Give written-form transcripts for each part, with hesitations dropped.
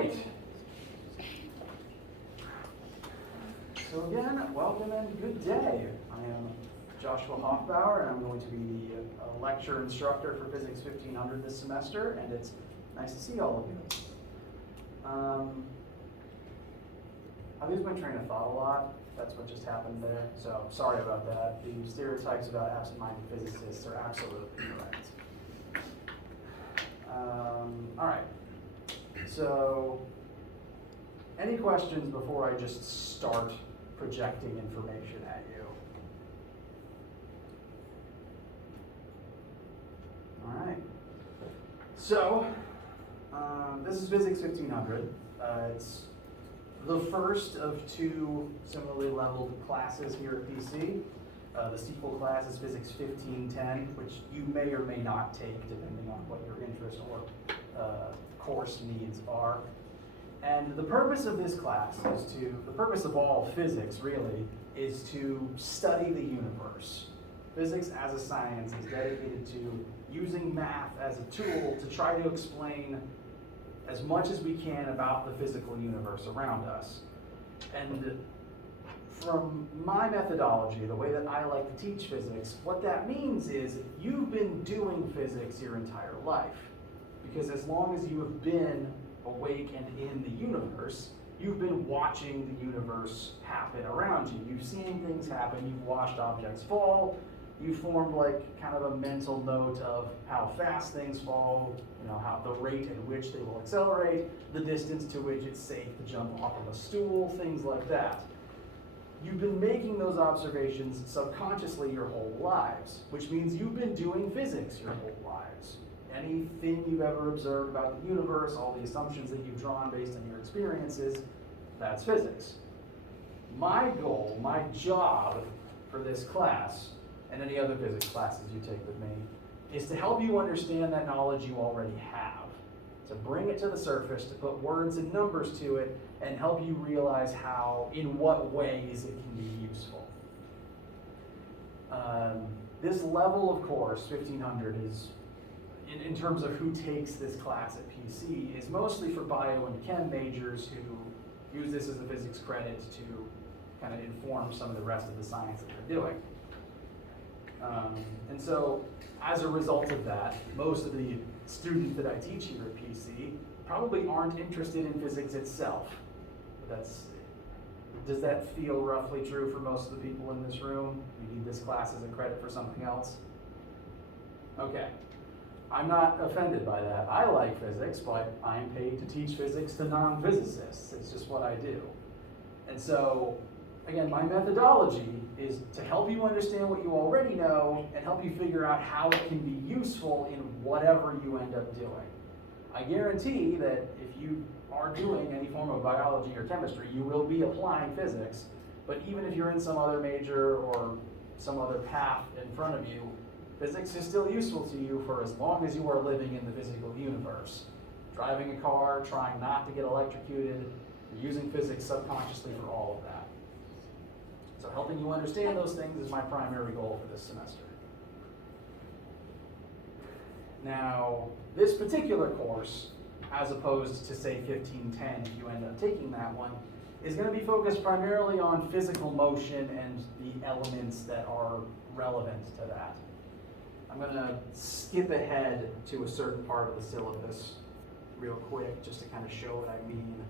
right. So again, welcome and good day. I am Joshua Hoffbauer, and I'm going to be the lecture instructor for Physics 1500 this semester, and it's nice to see all of you. I lose my train of thought a lot. That's what just happened there, so sorry about that. The stereotypes about absent-minded physicists are absolutely correct. All right, so any questions before I just start projecting information at you? All right, so this is Physics 1500. It's the first of two similarly leveled classes here at PC. The sequel class is Physics 1510, which you may or may not take depending on what your interest or course needs are. And the purpose of this class is the purpose of all physics really, is to study the universe. Physics as a science is dedicated to using math as a tool to try to explain as much as we can about the physical universe around us. And from my methodology, the way that I like to teach physics, what that means is you've been doing physics your entire life. Because as long as you have been awake and in the universe, you've been watching the universe happen around you. You've seen things happen, you've watched objects fall, you formed like kind of a mental note of how fast things fall, how the rate at which they will accelerate, the distance to which it's safe to jump off of a stool, things like that. You've been making those observations subconsciously your whole lives, which means you've been doing physics your whole lives. Anything you've ever observed about the universe, all the assumptions that you've drawn based on your experiences, that's physics. My goal, my job for this class, and any other physics classes you take with me, is to help you understand that knowledge you already have, to bring it to the surface, to put words and numbers to it, and help you realize in what ways it can be useful. This level of course, 1500, is, in terms of who takes this class at PC, is mostly for bio and chem majors who use this as a physics credit to kind of inform some of the rest of the science that they're doing. And so, as a result of that, most of the students that I teach here at PC probably aren't interested in physics itself. Does that feel roughly true for most of the people in this room? You need this class as a credit for something else? Okay. I'm not offended by that. I like physics, but I'm paid to teach physics to non-physicists. It's just what I do. And so, again, my methodology is to help you understand what you already know and help you figure out how it can be useful in whatever you end up doing. I guarantee that if you are doing any form of biology or chemistry, you will be applying physics, but even if you're in some other major or some other path in front of you, physics is still useful to you for as long as you are living in the physical universe. Driving a car, trying not to get electrocuted, you're using physics subconsciously for all of that. So helping you understand those things is my primary goal for this semester. Now, this particular course, as opposed to say 1510, if you end up taking that one, is going to be focused primarily on physical motion and the elements that are relevant to that. I'm going to skip ahead to a certain part of the syllabus real quick just to kind of show what I mean.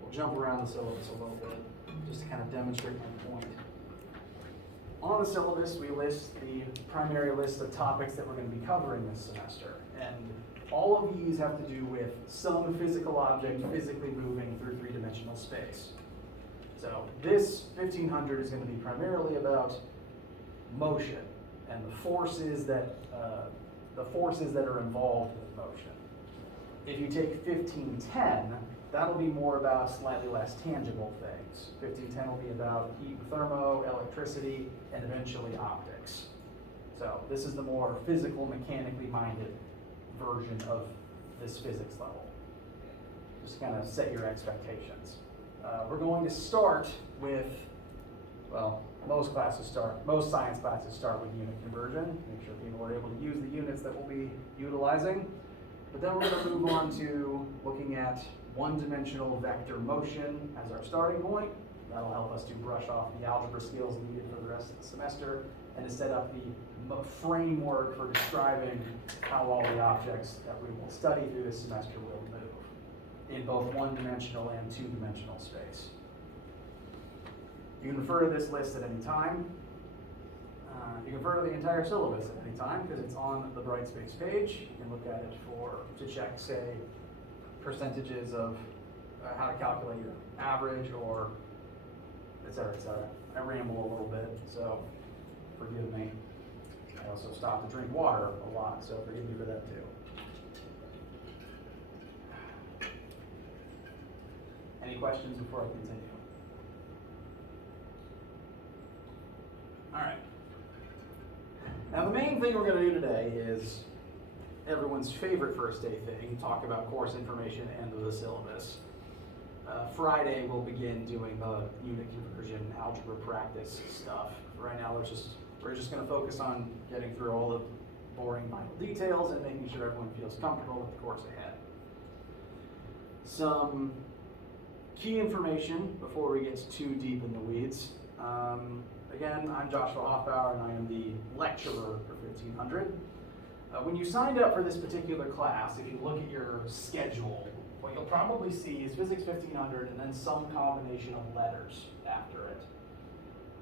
We'll jump around the syllabus a little bit just to kind of demonstrate my point. On the syllabus, we list the primary list of topics that we're going to be covering this semester. And all of these have to do with some physical object physically moving through three-dimensional space. So this 1500 is going to be primarily about motion and the forces that are involved with motion. If you take 1510, that'll be more about slightly less tangible things. 1510 will be about heat, thermo, electricity, and eventually optics. So this is the more physical, mechanically minded version of this physics level. Just kind of set your expectations. We're going to start with well, most science classes start with unit conversion, make sure people are able to use the units that we'll be utilizing. But then we're going to move on to looking at one-dimensional vector motion as our starting point. That'll help us to brush off the algebra skills needed for the rest of the semester and to set up the framework for describing how all the objects that we will study through this semester will move in both one-dimensional and two-dimensional space. You can refer to this list at any time. You can refer to the entire syllabus at any time because it's on the Brightspace page. You can look at it to check, say, percentages of how to calculate your average or et cetera, et cetera. I ramble a little bit, so forgive me. I also stop to drink water a lot, so forgive me for that too. Any questions before I continue? All right. Now the main thing we're going to do today is everyone's favorite first day thing, talk about course information and the syllabus. Friday we'll begin doing the unit conversion, algebra practice stuff. Right now we're just going to focus on getting through all the boring final details and making sure everyone feels comfortable with the course ahead. Some key information before we get too deep in the weeds. Again, I'm Joshua Hoffbauer and I am the lecturer for 1500. When you signed up for this particular class, if you look at your schedule, what you'll probably see is Physics 1500 and then some combination of letters after it.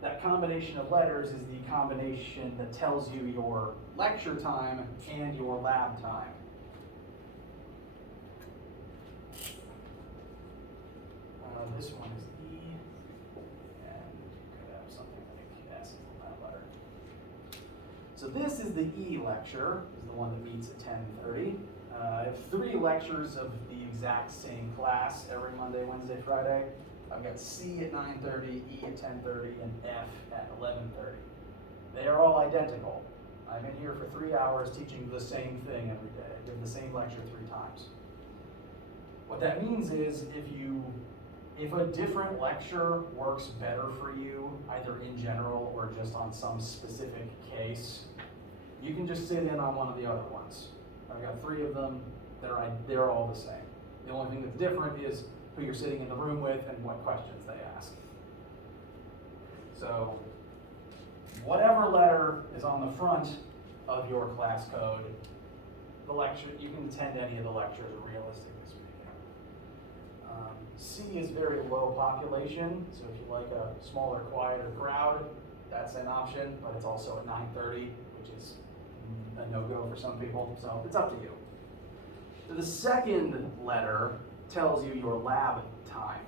That combination of letters is the combination that tells you your lecture time and your lab time. This one is E, and you could have something like S in that letter. So this is the E lecture, is the one that meets at 10:30. I have 3 lectures of the exact same class every Monday, Wednesday, Friday. I've got C at 9:30, E at 10:30, and F at 11:30. They are all identical. I'm in here for 3 hours teaching the same thing every day. I give the same lecture 3 times. What that means is if a different lecture works better for you, either in general or just on some specific case, you can just sit in on one of the other ones. I've got 3 of them, they're all the same. The only thing that's different is who you're sitting in the room with and what questions they ask. So, whatever letter is on the front of your class code, the lecture, you can attend any of the lectures realistically speaking. C is very low population, so if you like a smaller, quieter crowd, that's an option, but it's also at 9:30, which is a no-go for some people, so it's up to you. So the second letter tells you your lab time.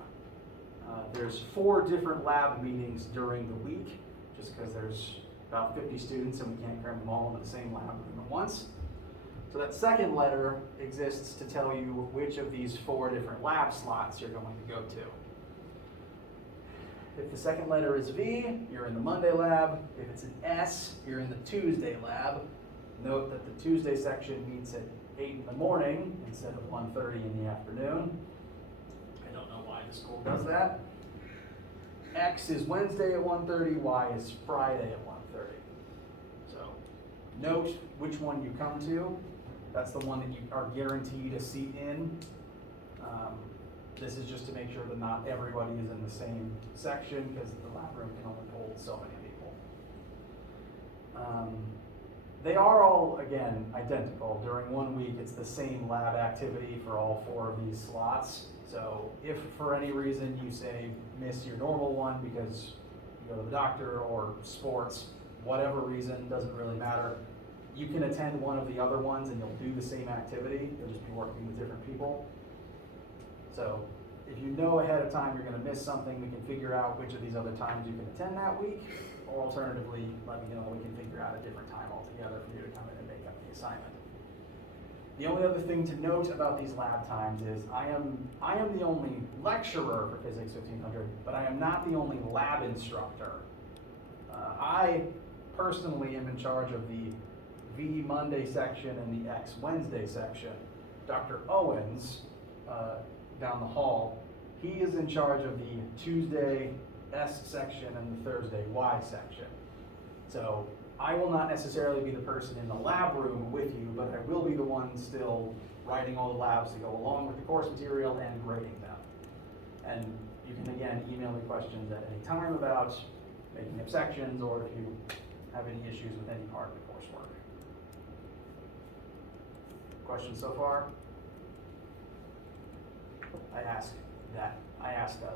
There's 4 different lab meetings during the week, just because there's about 50 students and we can't cram them all into the same lab room at once. So that second letter exists to tell you which of these 4 different lab slots you're going to go to. If the second letter is V, you're in the Monday lab. If it's an S, you're in the Tuesday lab. Note that the Tuesday section meets at 8 in the morning instead of 1:30 in the afternoon. I don't know why the school does that. X is Wednesday at 1:30, Y is Friday at 1:30. So note which one you come to. That's the one that you are guaranteed a seat in. This is just to make sure that not everybody is in the same section because the lab room can only hold so many people. They are all, again, identical. During one week, it's the same lab activity for all 4 of these slots. So if for any reason you say miss your normal one because you go to the doctor or sports, whatever reason, doesn't really matter. You can attend one of the other ones and you'll do the same activity. You'll just be working with different people. So if you know ahead of time you're going to miss something, we can figure out which of these other times you can attend that week. Or alternatively, let me know, we can figure out a different time altogether for you to come in and make up the assignment. The only other thing to note about these lab times is I am the only lecturer for Physics 1500, but I am not the only lab instructor. I personally am in charge of the V Monday section and the X Wednesday section. Dr. Owens, down the hall, he is in charge of the Tuesday S section and the Thursday Y section. So I will not necessarily be the person in the lab room with you, but I will be the one still writing all the labs to go along with the course material and grading them. And you can, again, email me questions at any time about making up sections or if you have any issues with any part of the coursework. Questions so far? I ask that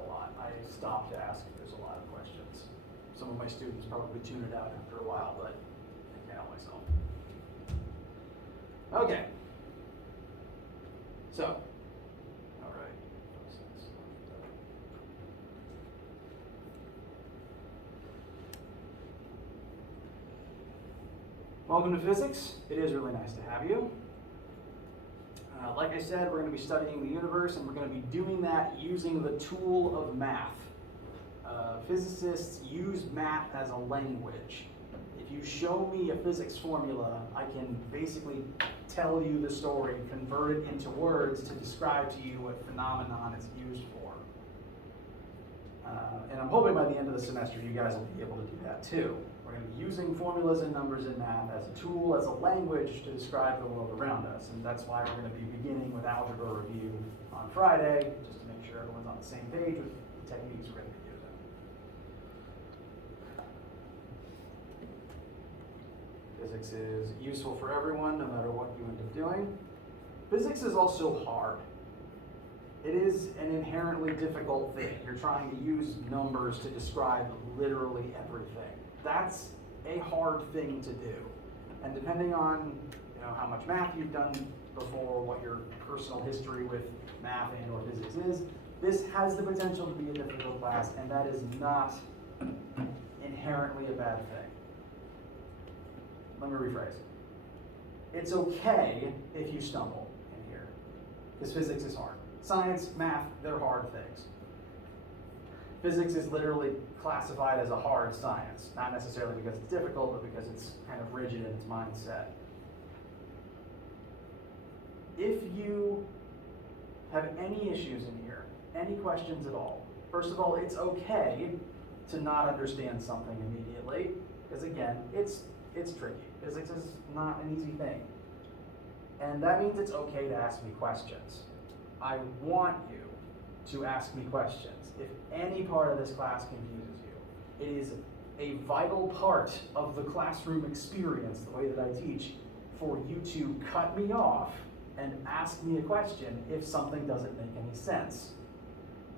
a lot. I stop to ask if there's a lot of questions. Some of my students probably tune it out after a while, but I can't help myself. Okay. So, all right. Welcome to physics. It is really nice to have you. Like I said, we're going to be studying the universe, and we're going to be doing that using the tool of math. Physicists use math as a language. If you show me a physics formula, I can basically tell you the story, convert it into words to describe to you what phenomenon it's used for. And I'm hoping by the end of the semester you guys will be able to do that too. We're going to be using formulas and numbers in math as a tool, as a language to describe the world around us. And that's why we're going to be beginning with algebra review on Friday, just to make sure everyone's on the same page with the techniques we're going to be using. Physics is useful for everyone, no matter what you end up doing. Physics is also hard. It is an inherently difficult thing. You're trying to use numbers to describe literally everything. That's a hard thing to do. And depending on how much math you've done before, what your personal history with math and or physics is, this has the potential to be a difficult class, and that is not inherently a bad thing. Let me rephrase. It's okay if you stumble in here, because physics is hard. Science, math, they're hard things. Physics is literally classified as a hard science, not necessarily because it's difficult, but because it's kind of rigid in its mindset. If you have any issues in here, any questions at all, first of all, it's okay to not understand something immediately, because again, it's tricky. Physics is not an easy thing. And that means it's okay to ask me questions. I want you to ask me questions. If any part of this class confuses you, it is a vital part of the classroom experience, the way that I teach, for you to cut me off and ask me a question if something doesn't make any sense.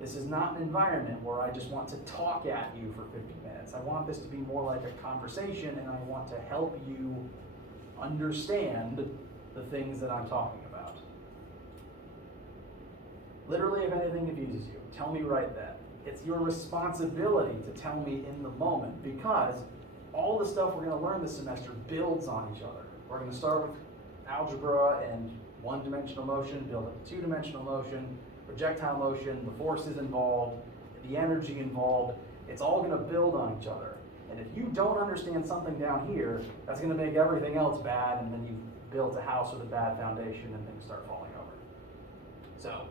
This is not an environment where I just want to talk at you for 50 minutes. I want this to be more like a conversation, and I want to help you understand the things that I'm talking about. Literally, if anything confuses you, tell me right then. It's your responsibility to tell me in the moment, because all the stuff we're going to learn this semester builds on each other. We're going to start with algebra and one-dimensional motion, build up to two-dimensional motion, projectile motion, the forces involved, the energy involved. It's all going to build on each other. And if you don't understand something down here, that's going to make everything else bad, and then you've built a house with a bad foundation and things start falling over. So,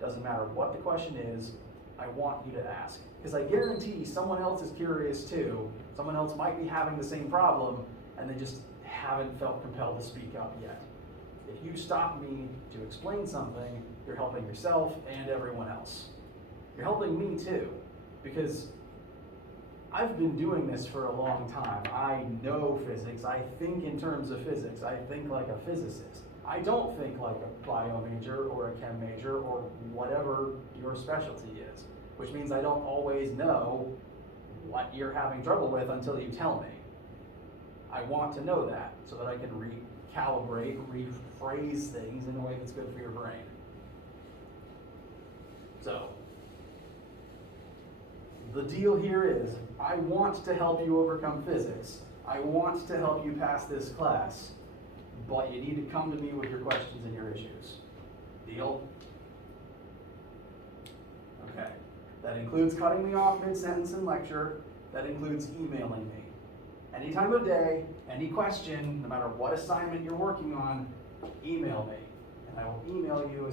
doesn't matter what the question is, I want you to ask. Because I guarantee someone else is curious too. Someone else might be having the same problem, and they just haven't felt compelled to speak up yet. If you stop me to explain something, you're helping yourself and everyone else. You're helping me too, because I've been doing this for a long time. I know physics. I think in terms of physics. I think like a physicist. I don't think like a bio major or a chem major or whatever your specialty is, which means I don't always know what you're having trouble with until you tell me. I want to know that so that I can recalibrate, rephrase things in a way that's good for your brain. So, the deal here is, I want to help you overcome physics. I want to help you pass this class, but you need to come to me with your questions and your issues. Deal? Okay. That includes cutting me off mid-sentence in lecture. That includes emailing me. Any time of day, any question, no matter what assignment you're working on, email me. And I will email you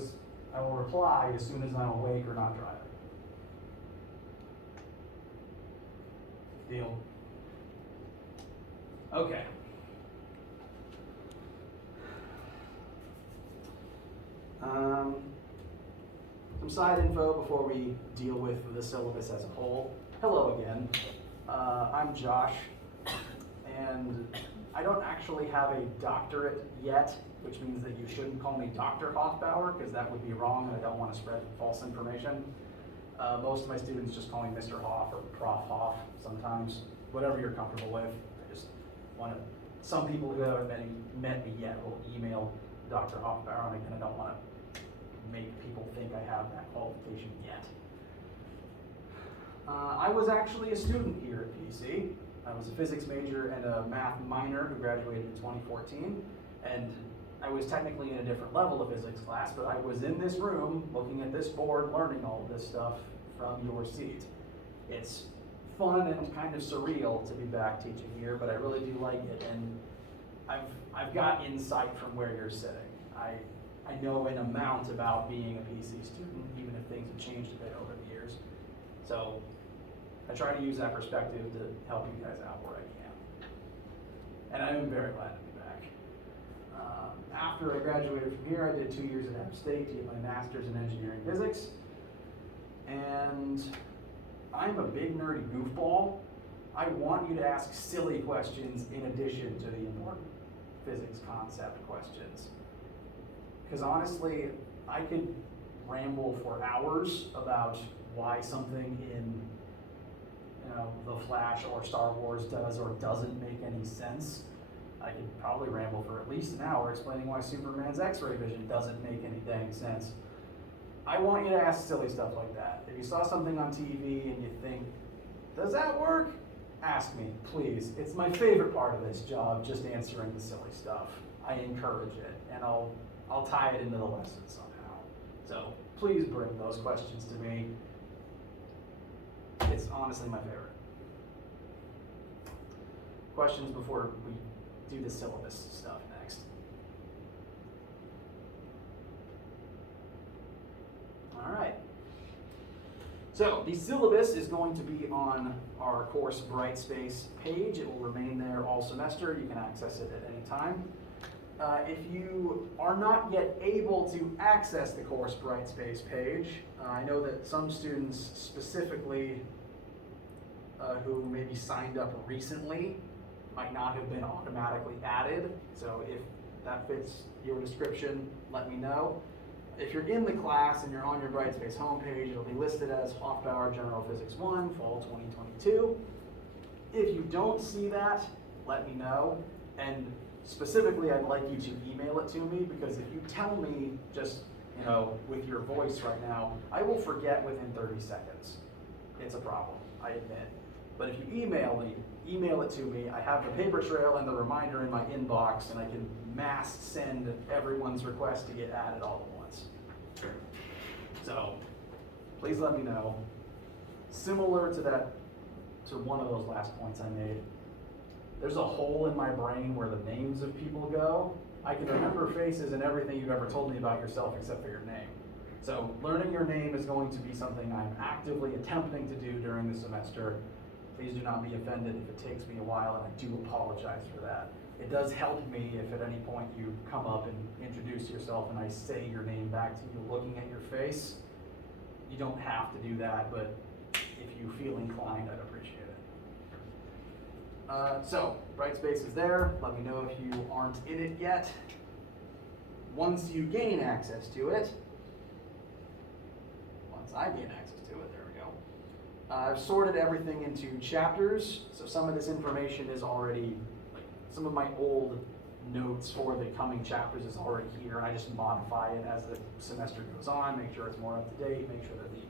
I will reply as soon as I'm awake or not driving. Deal. Okay. Some side info before we deal with the syllabus as a whole. Hello again. I'm Josh, and I don't actually have a doctorate yet, which means that you shouldn't call me Dr. Hoffbauer, because that would be wrong, and I don't want to spread false information. Most of my students just call me Mr. Hoff or Prof. Hoff sometimes, whatever you're comfortable with. I just want to, some people who haven't met me yet will email Dr. Hoffbauer, and I don't want to make people think I have that qualification yet. I was actually a student here at PC. I was a physics major and a math minor who graduated in 2014, and I was technically in a different level of physics class, but I was in this room looking at this board learning all of this stuff from your seat. It's fun and kind of surreal to be back teaching here, but I really do like it, and I've got insight from where you're sitting. I know an amount about being a PC student, even if things have changed a bit over the years. So I try to use that perspective to help you guys out where I can. And I'm very glad to be back. After I graduated from here, I did 2 years at App State to get my master's in engineering physics. And I'm a big nerdy goofball. I want you to ask silly questions in addition to the important physics concept questions. Because honestly, I could ramble for hours about why something in The Flash or Star Wars does or doesn't make any sense. I could probably ramble for at least an hour explaining why Superman's X-ray vision doesn't make any dang sense. I want you to ask silly stuff like that. If you saw something on TV and you think, does that work? Ask me, please. It's my favorite part of this job, just answering the silly stuff. I encourage it, and I'll tie it into the lesson somehow. So please bring those questions to me. It's honestly my favorite. Questions before we do the syllabus stuff next. All right. So the syllabus is going to be on our course Brightspace page. It will remain there all semester. You can access it at any time. If you are not yet able to access the course Brightspace page, I know that some students specifically who maybe signed up recently might not have been automatically added. So if that fits your description, let me know. If you're in the class and you're on your Brightspace homepage, it'll be listed as Hoffbauer General Physics 1, Fall 2022. If you don't see that, let me know. And specifically, I'd like you to email it to me, because if you tell me just, with your voice right now, I will forget within 30 seconds. It's a problem, I admit. But if you email it to me, I have the paper trail and the reminder in my inbox, and I can mass send everyone's request to get added all at once. So please let me know. Similar to one of those last points I made, there's a hole in my brain where the names of people go. I can remember faces and everything you've ever told me about yourself except for your name. So learning your name is going to be something I'm actively attempting to do during the semester. Please do not be offended if it takes me a while, and I do apologize for that. It does help me if at any point you come up and introduce yourself and I say your name back to you looking at your face. You don't have to do that, but if you feel inclined, I'd appreciate it. So, Brightspace is there. Let me know if you aren't in it yet. Once you gain access to it, once I gain access to it, there we go. I've sorted everything into chapters, so some of this information is already, some of my old notes for the coming chapters is already here. I just modify it as the semester goes on, make sure it's more up to date, make sure that the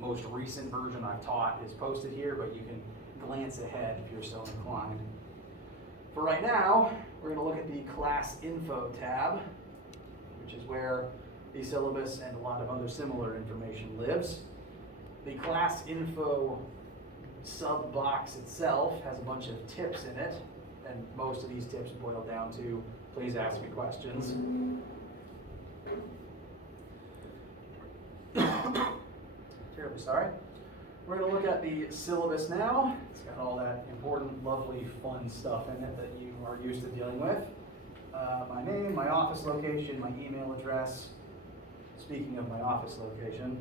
most recent version I've taught is posted here, but you can glance ahead if you're so inclined. For right now, we're going to look at the class info tab, which is where the syllabus and a lot of other similar information lives. The class info sub box itself has a bunch of tips in it, and most of these tips boil down to, please ask me questions. Terribly sorry. We're going to look at the syllabus now. It's got all that important, lovely, fun stuff in it that you are used to dealing with. My name, my office location, my email address. Speaking of my office location,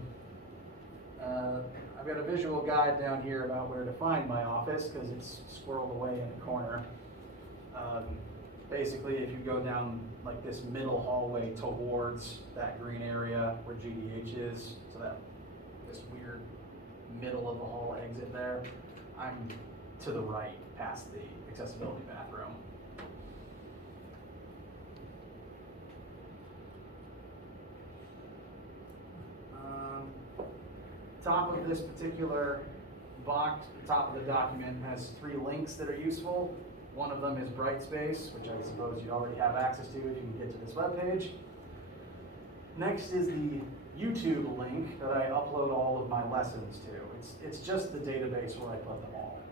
I've got a visual guide down here about where to find my office because it's squirreled away in the corner. Basically, if you go down like this middle hallway towards that green area where GDH is, so that this weird middle of the hall exit there, I'm to the right past the accessibility bathroom. Top of this particular box, the top of the document has 3 links that are useful. One of them is Brightspace, which I suppose you already have access to if you can get to this webpage. Next is the YouTube link that I upload all of my lessons to. It's just the database where I put them all.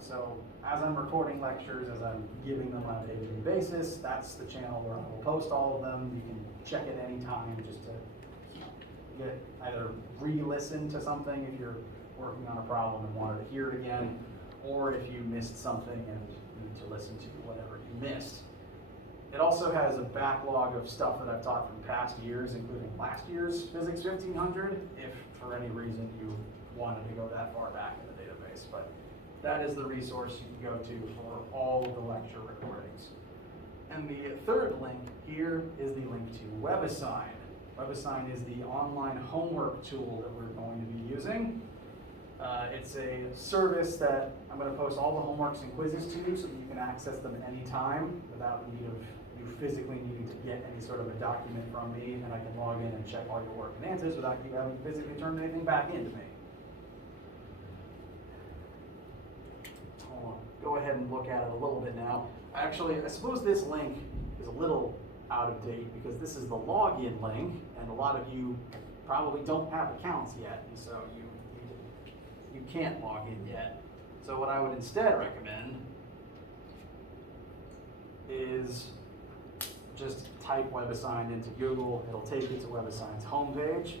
So as I'm recording lectures, as I'm giving them on a day-to-day basis, that's the channel where I will post all of them. You can check it anytime just to get either re-listen to something if you're working on a problem and wanted to hear it again, or if you missed something and need to listen to whatever you missed. It also has a backlog of stuff that I've taught from past years, including last year's Physics 1500, if for any reason you wanted to go that far back in the database. But that is the resource you can go to for all of the lecture recordings. And the third link here is the link to WebAssign. WebAssign is the online homework tool that we're going to be using. It's a service that I'm going to post all the homeworks and quizzes to so that you can access them anytime without the need of you physically needing to get any sort of a document from me, and I can log in and check all your work and answers without you having to physically turn anything back into me. I'll go ahead and look at it a little bit now. Actually, I suppose this link is a little out of date because this is the login link, and a lot of you probably don't have accounts yet, and so you can't log in yet. So what I would instead recommend is just type WebAssign into Google. It'll take you to WebAssign's homepage.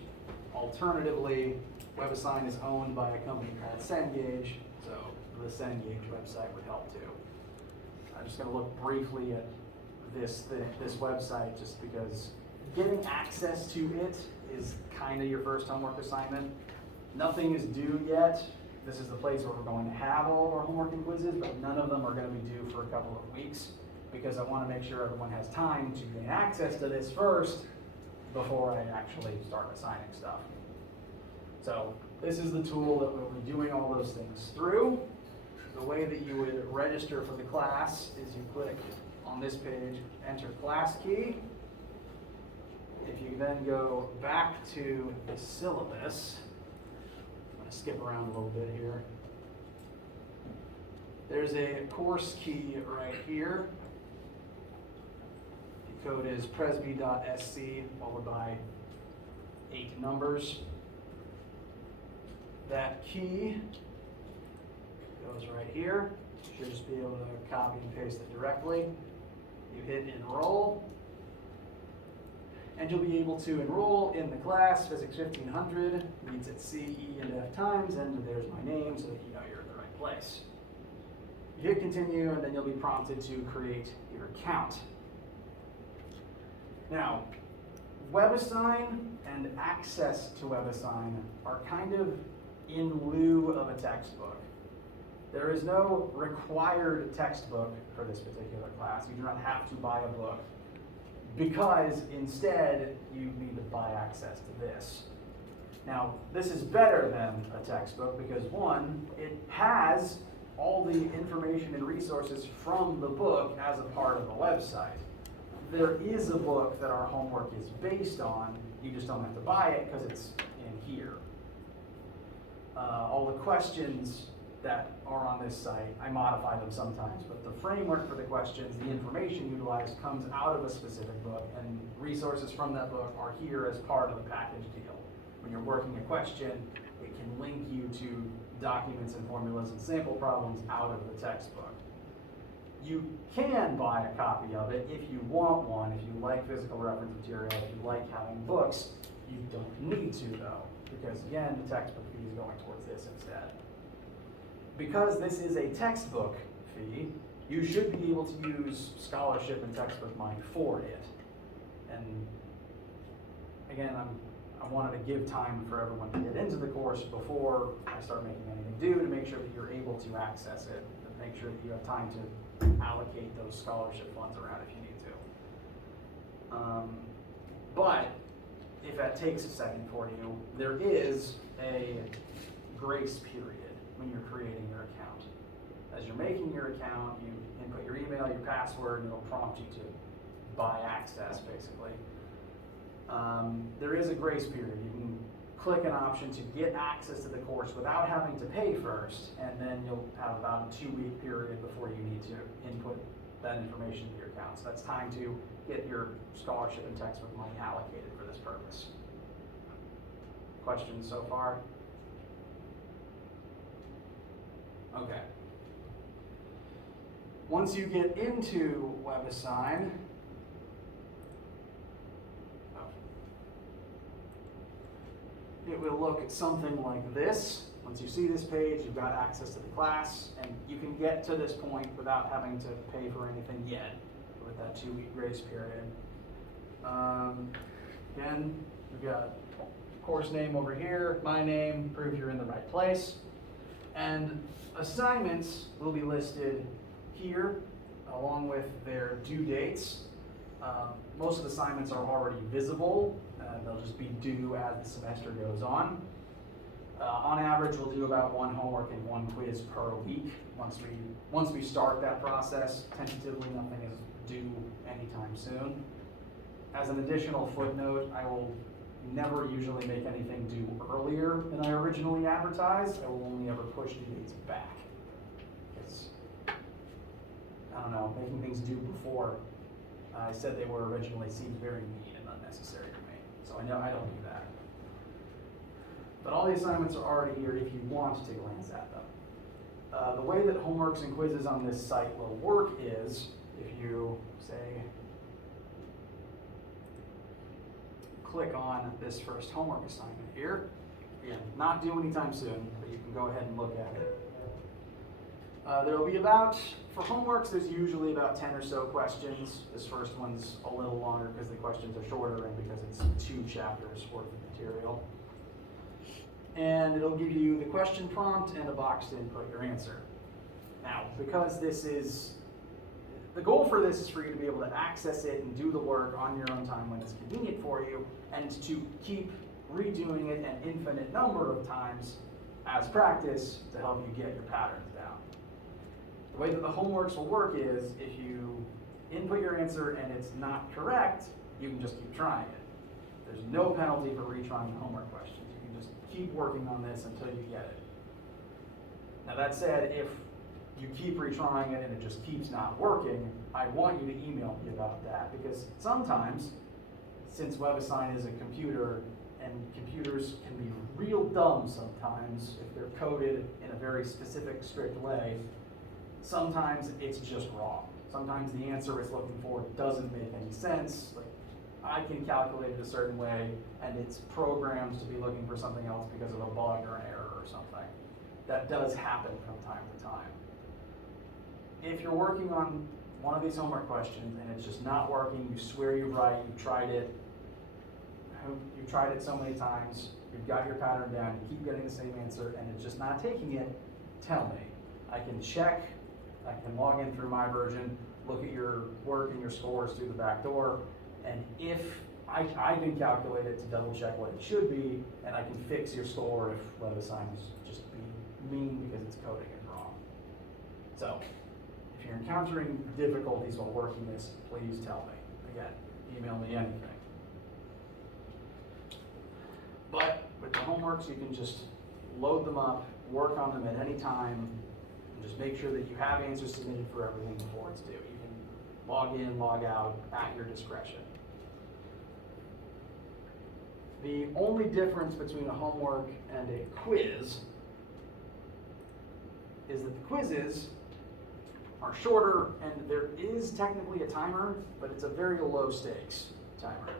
Alternatively, WebAssign is owned by a company called Cengage, so the Cengage website would help too. I'm just going to look briefly at this website just because getting access to it is kind of your first homework assignment. Nothing is due yet. This is the place where we're going to have all of our homework and quizzes, but none of them are going to be due for a couple of weeks because I want to make sure everyone has time to gain access to this first before I actually start assigning stuff. So this is the tool that we'll be doing all those things through. The way that you would register for the class is you click on this page, enter class key. If you then go back to the syllabus, skip around a little bit here. There's a course key right here. The code is presby.sc followed by 8 numbers. That key goes right here. You should just be able to copy and paste it directly. You hit enroll, and you'll be able to enroll in the class. Physics 1500 reads at C, E, and F times, and there's my name so that you know you're in the right place. You hit continue, and then you'll be prompted to create your account. Now, WebAssign and access to WebAssign are kind of in lieu of a textbook. There is no required textbook for this particular class. You do not have to buy a book, because instead you need to buy access to this. Now, this is better than a textbook because one, it has all the information and resources from the book as a part of the website. There is a book that our homework is based on, you just don't have to buy it because it's in here. All the questions that are on this site, I modify them sometimes, but the framework for the questions, the information utilized comes out of a specific book, and resources from that book are here as part of the package deal. When you're working a question, it can link you to documents and formulas and sample problems out of the textbook. You can buy a copy of it if you want one, if you like physical reference material, if you like having books. You don't need to though. because again, the textbook fee is going towards this instead. Because this is a textbook fee, you should be able to use scholarship and textbook money for it. And again, I wanted to give time for everyone to get into the course before I start making anything due, to make sure that you're able to access it, and make sure that you have time to allocate those scholarship funds around if you need to. But if that takes a second for you, there is a grace period when you're creating your account. As you're making your account, you input your email, your password, and it'll prompt you to buy access, basically. There is a grace period. You can click an option to get access to the course without having to pay first, and then you'll have about a 2-week period before you need to input that information into your account. So that's time to get your scholarship and textbook money allocated for this purpose. Questions so far? Okay. Once you get into WebAssign, it will look at something like this. Once you see this page, you've got access to the class, and you can get to this point without having to pay for anything yet, with that 2-week grace period. Again, we've got course name over here, my name, prove you're in the right place. And assignments will be listed here, along with their due dates. Most of the assignments are already visible. They'll just be due as the semester goes on. On average, we'll do about 1 homework and 1 quiz per week. Once we start that process, tentatively nothing is due anytime soon. As an additional footnote, I will never usually make anything due earlier than I originally advertised. I will only ever push due dates back. It's, I don't know, making things due before I said they were originally seemed very mean and unnecessary to me. So I know I don't do that. But all the assignments are already here if you want to glance at them. The way that homeworks and quizzes on this site will work is, if you say, click on this first homework assignment here. Again, not due anytime soon, but you can go ahead and look at it. There will be for homeworks, there's usually about 10 or so questions. This first one's a little longer because the questions are shorter and because it's 2 chapters worth of material. And it'll give you the question prompt and a box to input your answer. Now, because the goal for this is for you to be able to access it and do the work on your own time when it's convenient for you, and to keep redoing it an infinite number of times as practice to help you get your patterns down. The way that the homeworks will work is, if you input your answer and it's not correct, you can just keep trying it. There's no penalty for retrying the homework questions. You can just keep working on this until you get it. Now that said, if you keep retrying it and it just keeps not working, I want you to email me about that, because sometimes, since WebAssign is a computer, and computers can be real dumb sometimes if they're coded in a very specific, strict way, sometimes it's just wrong. Sometimes the answer it's looking for doesn't make any sense. Like, I can calculate it a certain way, and it's programmed to be looking for something else because of a bug or an error or something. That does happen from time to time. If you're working on one of these homework questions and it's just not working, you swear you're right, you've tried it so many times, you've got your pattern down, you keep getting the same answer, and it's just not taking it, tell me. I can check, I can log in through my version, look at your work and your scores through the back door, and if I can calculate it to double check what it should be, and I can fix your score if WebAssign is just being mean because it's coding it wrong. So, if you're encountering difficulties while working this, please tell me. Again, email me anything. But with the homeworks, you can just load them up, work on them at any time, and just make sure that you have answers submitted for everything before it's due. You can log in, log out at your discretion. The only difference between a homework and a quiz is that the quizzes are shorter, and there is technically a timer, but it's a very low stakes timer.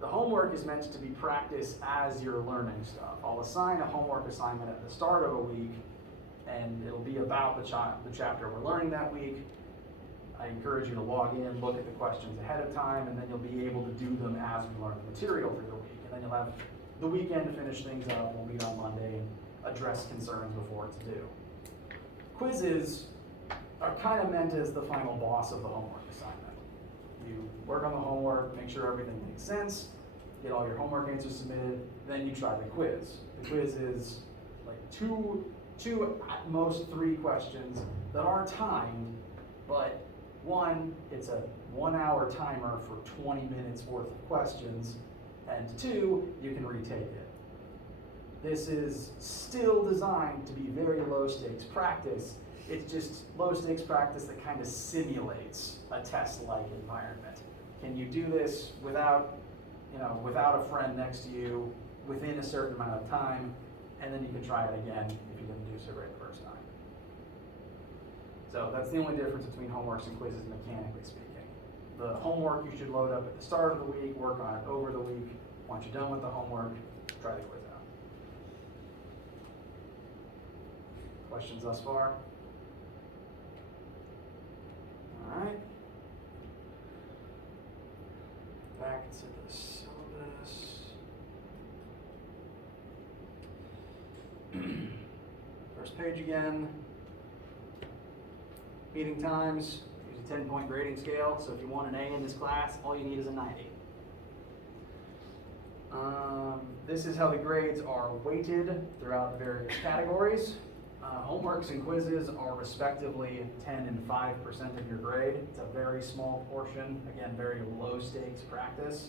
the homework is meant to be practice as you're learning stuff. I'll assign a homework assignment at the start of a week, and it'll be about the chapter we're learning that week. I encourage you to log in, look at the questions ahead of time, and then you'll be able to do them as we learn the material through the week. And then you'll have the weekend to finish things up. We'll meet on Monday and address concerns before it's due. Quizzes are kind of meant as the final boss of the homework assignment. You work on the homework, make sure everything makes sense, get all your homework answers submitted, then you try the quiz. The quiz is like two at most 3 questions that are timed, but one, it's a 1-hour timer for 20 minutes worth of questions, and 2, you can retake it. This is still designed to be very low stakes practice. It's just low stakes practice that kind of simulates a test-like environment. Can you do this without a friend next to you within a certain amount of time, and then you can try it again if you didn't do so right the first time. So that's the only difference between homeworks and quizzes mechanically speaking. The homework you should load up at the start of the week, work on it over the week. Once you're done with the homework, try the quiz out. Questions thus far? All right. Back to the syllabus. First page again. Meeting times. Use a 10-point grading scale. So if you want an A in this class, all you need is a 90. This is how the grades are weighted throughout the various categories. Homeworks and quizzes are respectively 10 and 5% of your grade. It's a very small portion, again, very low stakes practice.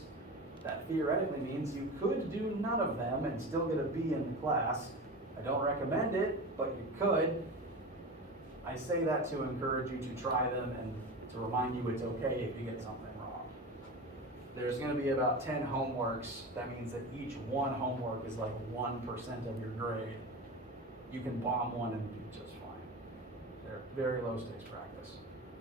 That theoretically means you could do none of them and still get a B in the class. I don't recommend it, but you could. I say that to encourage you to try them and to remind you it's okay if you get something wrong. There's going to be about 10 homeworks. That means that each one homework is like 1% of your grade. You can bomb one and do just fine. They're very low stakes practice.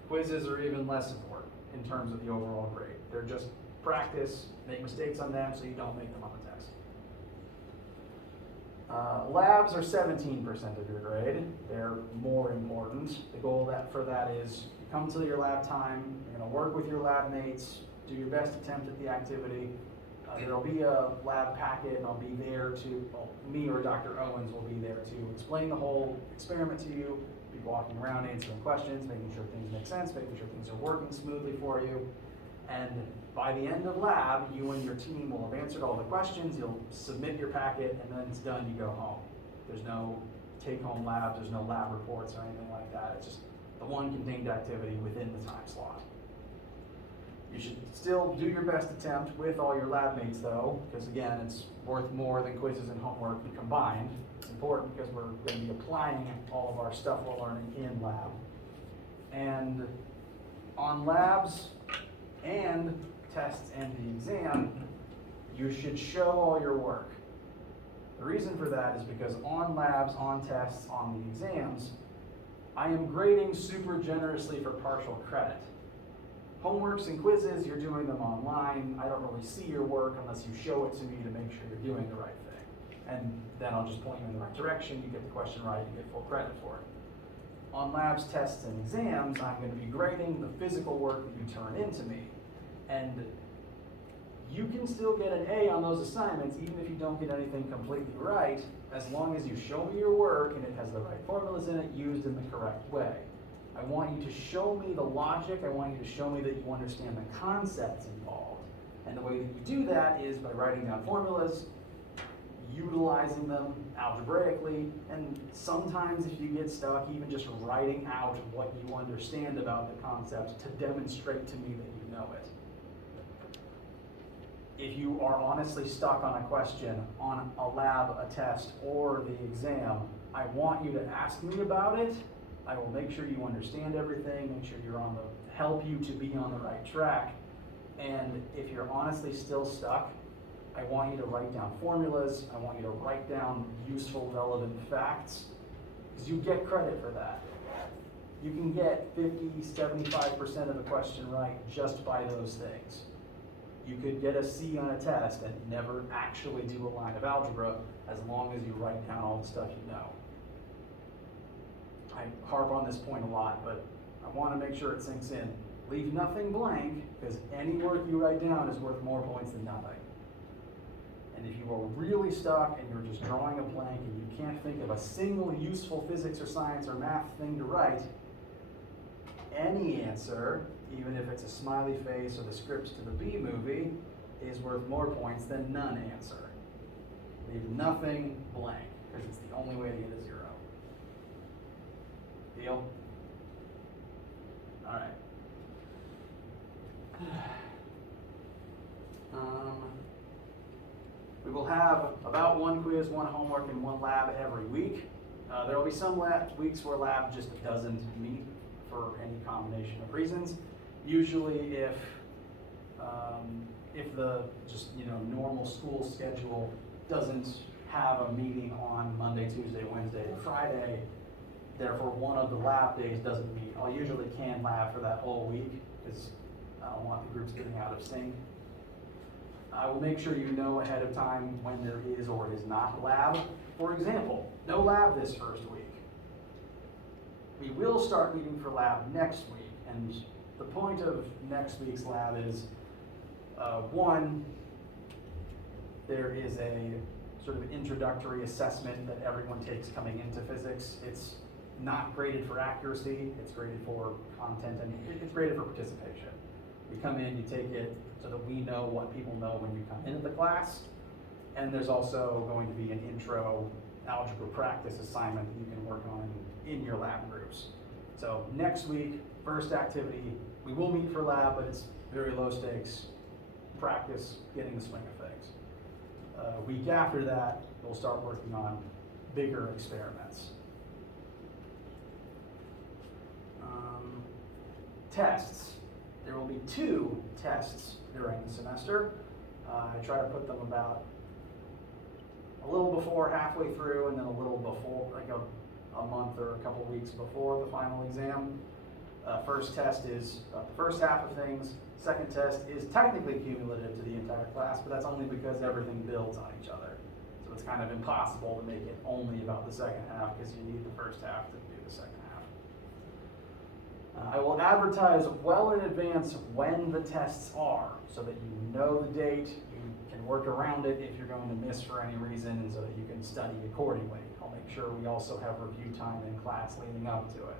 Quizzes are even less important in terms of the overall grade. They're just practice, make mistakes on them so you don't make them on the test. Labs are 17% of your grade. They're more important. The goal for that is you come to your lab time, you're going to work with your lab mates, do your best attempt at the activity. There'll be a lab packet, and I'll be there me or Dr. Owens will be there to explain the whole experiment to you, be walking around answering questions, making sure things make sense, making sure things are working smoothly for you. And by the end of lab, you and your team will have answered all the questions, you'll submit your packet, and then it's done, you go home. There's no take-home labs, there's no lab reports or anything like that. It's just the one contained activity within the time slot. You should still do your best attempt with all your lab mates though, because again, it's worth more than quizzes and homework combined. It's important because we're going to be applying all of our stuff we're learning in lab. And on labs and tests and the exam, you should show all your work. The reason for that is because on labs, on tests, on the exams, I am grading super generously for partial credit. Homeworks and quizzes, you're doing them online. I don't really see your work unless you show it to me to make sure you're doing the right thing. And then I'll just point you in the right direction, you get the question right, you get full credit for it. On labs, tests, and exams, I'm going to be grading the physical work that you turn into me. And you can still get an A on those assignments even if you don't get anything completely right, as long as you show me your work and it has the right formulas in it used in the correct way. I want you to show me the logic, I want you to show me that you understand the concepts involved. And the way that you do that is by writing down formulas, utilizing them algebraically, and sometimes if you get stuck, even just writing out what you understand about the concept to demonstrate to me that you know it. If you are honestly stuck on a question, on a lab, a test, or the exam, I want you to ask me about it. I will make sure you understand everything, make sure you're help you to be on the right track. And if you're honestly still stuck, I want you to write down formulas, I want you to write down useful, relevant facts, because you get credit for that. You can get 50, 75% of the question right just by those things. You could get a C on a test and never actually do a line of algebra as long as you write down all the stuff you know. I harp on this point a lot, but I want to make sure it sinks in. Leave nothing blank, because any work you write down is worth more points than nothing. And if you are really stuck and you're just drawing a blank and you can't think of a single useful physics or science or math thing to write, any answer, even if it's a smiley face or the script to the B movie, is worth more points than none answer. Leave nothing blank, because it's the only way to get a 0. Deal? All right. We will have about 1 quiz, 1 homework, and 1 lab every week. There will be some weeks where lab just doesn't meet for any combination of reasons. Usually if the normal school schedule doesn't have a meeting on Monday, Tuesday, Wednesday, and Friday, therefore one of the lab days doesn't meet, I'll usually can lab for that whole week because I don't want the groups getting out of sync. I will make sure you know ahead of time when there is or is not lab. For example, no lab this first week. We will start meeting for lab next week, and the point of next week's lab is, one, there is a sort of introductory assessment that everyone takes coming into physics. It's not graded for accuracy, it's graded for content, and it's graded for participation. You come in, you take it so that we know what people know when you come into the class, and there's also going to be an intro algebra practice assignment that you can work on in your lab groups. So next week, first activity, we will meet for lab, but it's very low stakes, practice getting the swing of things. Week after that, we'll start working on bigger experiments. Tests. There will be 2 tests during the semester. I try to put them about a little before, halfway through, and then a little before, like a month or a couple weeks before the final exam. First test is the first half of things. Second test is technically cumulative to the entire class, but that's only because everything builds on each other. So it's kind of impossible to make it only about the second half because you need the first half to do the second half. I will advertise well in advance when the tests are so that you know the date, you can work around it if you're going to miss for any reason, and so that you can study accordingly. I'll make sure we also have review time in class leading up to it.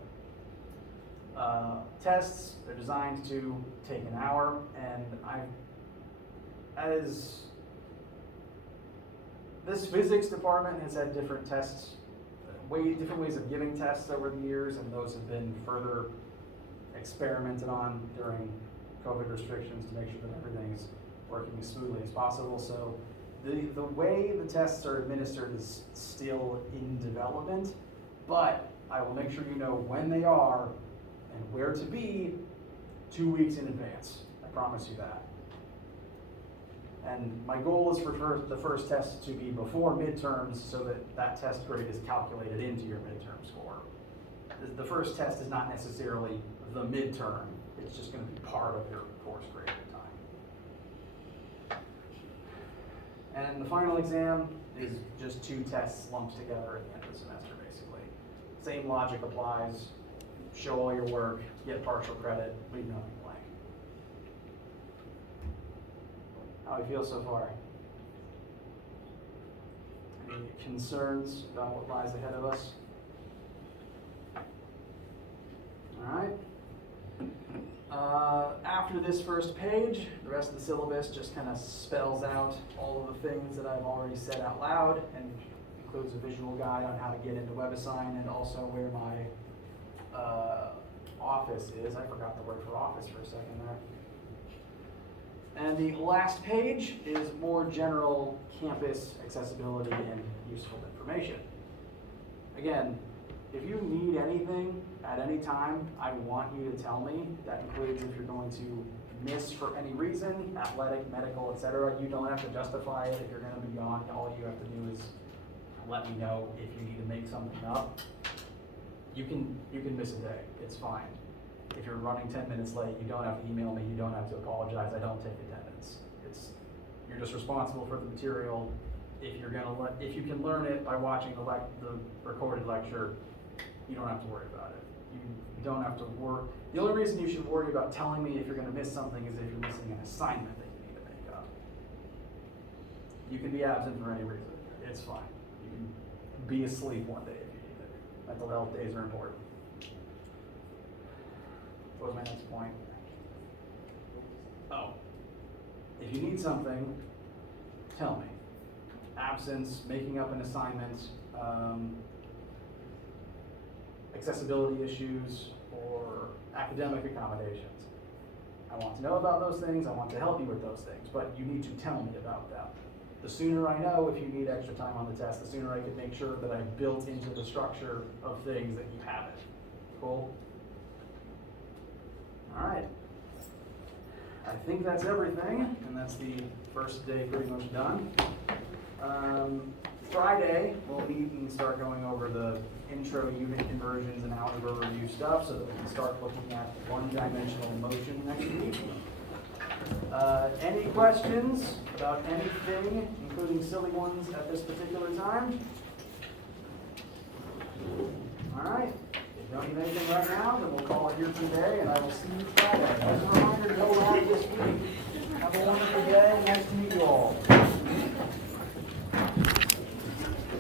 Tests, they're designed to take an hour, and as this physics department has had different tests, different ways of giving tests over the years, and those have been further experimented on during COVID restrictions to make sure that everything is working as smoothly as possible. So the way the tests are administered is still in development, but I will make sure you know when they are and where to be 2 weeks in advance. I promise you that. And my goal is for the first test to be before midterms so that that test grade is calculated into your midterm score. The first test is not necessarily the midterm. It's just going to be part of your course grade at the time. And the final exam is just 2 tests lumped together at the end of the semester, basically. Same logic applies. Show all your work, get partial credit, leave nothing blank. How do you feel so far? Any concerns about what lies ahead of us? All right. After this first page, the rest of the syllabus just kind of spells out all of the things that I've already said out loud, and includes a visual guide on how to get into WebAssign, and also where my office is. I forgot the word for office for a second there. And the last page is more general campus accessibility and useful information. Again, if you need anything at any time, I want you to tell me. That includes if you're going to miss for any reason, athletic, medical, etc. You don't have to justify it. If you're going to be gone, all you have to do is let me know if you need to make something up. You can miss a day. It's fine. If you're running 10 minutes late, you don't have to email me. You don't have to apologize. I don't take attendance. You're just responsible for the material. If you can learn it by watching the recorded lecture, you don't have to worry about it. You don't have to worry. The only reason you should worry about telling me if you're going to miss something is if you're missing an assignment that you need to make up. You can be absent for any reason. It's fine. You can be asleep one day if you need it. Mental health days are important. What was my next point? Oh, if you need something, tell me. Absence, making up an assignment, accessibility issues, or academic accommodations. I want to know about those things, I want to help you with those things, but you need to tell me about them. The sooner I know if you need extra time on the test, the sooner I can make sure that I've built into the structure of things that you have it. Cool? All right. I think that's everything, and that's the first day pretty much done. Friday, we'll meet and start going over the intro unit conversions and algebra review stuff so that we can start looking at one-dimensional motion next week. Any questions about anything, including silly ones at this particular time? All right. If you don't need anything right now, then we'll call it here today, and I will see you Friday. As a reminder, no lab this week. Have a wonderful day. Nice to meet you all.